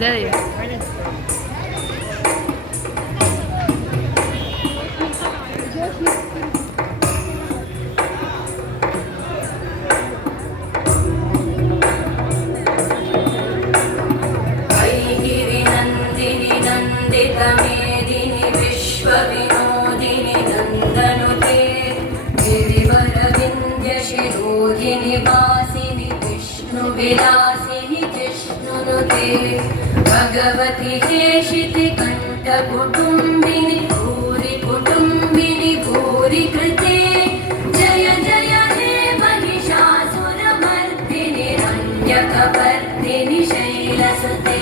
Dai. ऐगिरिनन्दिनि नन्दितमेदिनि विश्वविनोदिनि नन्दनुते गिरिवरविन्द्यशिरोधिनि वासिनि विष्णुविलासिनि जिष्णुनुते भगवति हेशिति कण्ठकुटुम्बिनि भूरि कुटुम्बिनि भूरि कृते जय जय हे महिषासुरमर्दिनि रम्यकपर्दिनि शैलसुते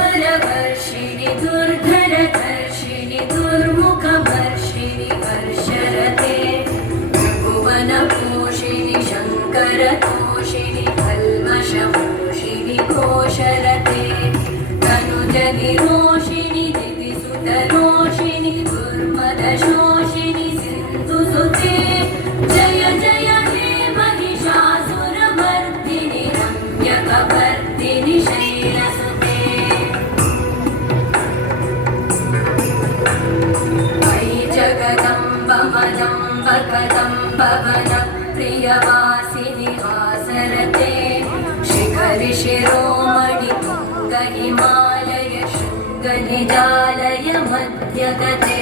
सुरवरवर्षिणि दुर्धरधर्षिणि दुर्मुखवर्षिणि हर्षरते त्रिभुवनपोषिणि शङ्करतोषिणि कल्मषमोषिणि घोषरते तनुजनिरोषिणि दिविसुतरोषिणि दुर्मदशोषिणि सिन्धुसुते जय जय हे महिषासुरमर्दिनि रम्यकपर्दिनि शैलसुते अयि जगदम्ब मदम्ब कदम्ब वनप्रियवासिनि हासरते शिखरि शिरोमणि तुङ्ग हिमालय शृङ्गनिजालय मध्यगते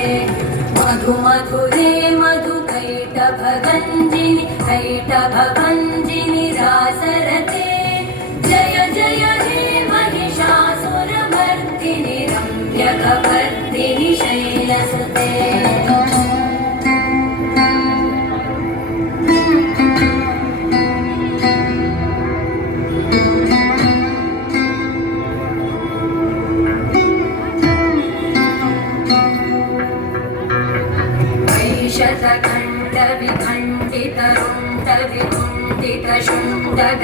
मधुमधुरे मधुकैटभगञ्जिनि कैटभभञ्जिनि रासरते जय जय हे महिषासुरमर्दिनि रम्यकपर्दिनि शैलसुते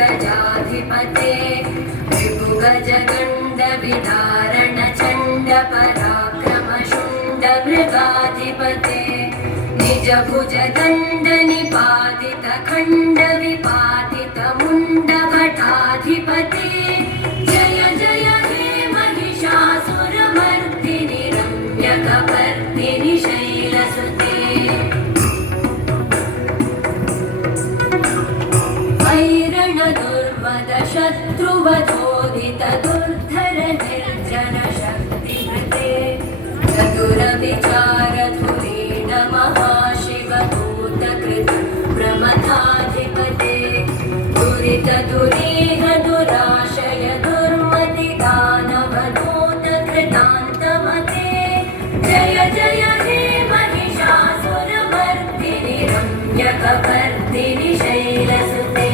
शतखण्डविखण्डितरुण्डविकुण्डितशुण्डगजाधिपते भृगुगजगण्डविधारणचण्डपराक्रमशुण्डमृगाधिपते निजभुजदण्डनिपातितखण्डविपातितमुण्डभटाधिपते जय जय हे महिषासुरमर्दिनि रम्यकपर्दिनि शैलसुते शत्रुवधोदित दुर्धर निर्जन शक्तिकृते चतुरविचारधुरेण महाशिवभूतकृत प्रमथाधिपते दुरितदुरेह दुराशय दुर्मतिदानवनोतकृतान्तमते जय जय हे महिषासुरमर्दिनि रम्यकपर्दिनि शैलसुते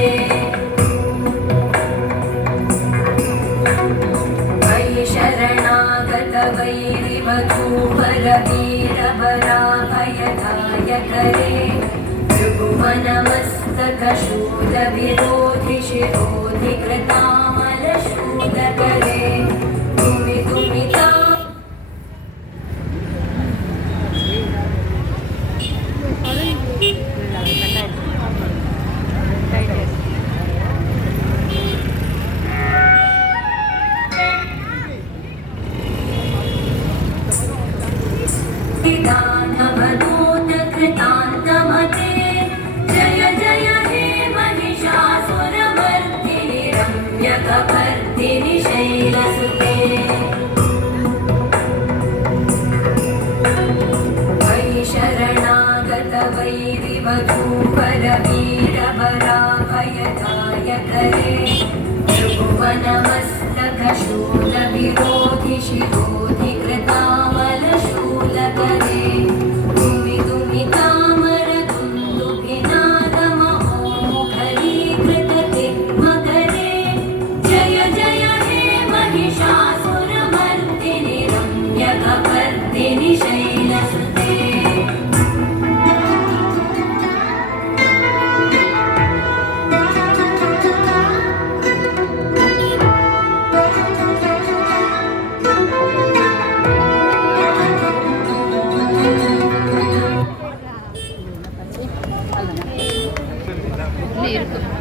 शरणागत वैरिवधूवर वीरवराभयदायकरे त्रिभुवनमस्तकशूलविरोधि शिरोधि कृतामलशूलकरे तुमिता दानवनोतकृतान्तमते जय जय हे महिषासुरमर्दिनि रम्यकपर्दिनि शैलसुते वै शरणागत वैरिवधूवर वीरवराभयदायकरे त्रिभुवनमस्तकशूलविरोधि शिरोधि कृतामलशूलकरे मुखरीकृततिग्मकरे जय जय हे महिषासुरमर्दिनि रम्यकपर्दिनि शैलसुते இருக்கும்.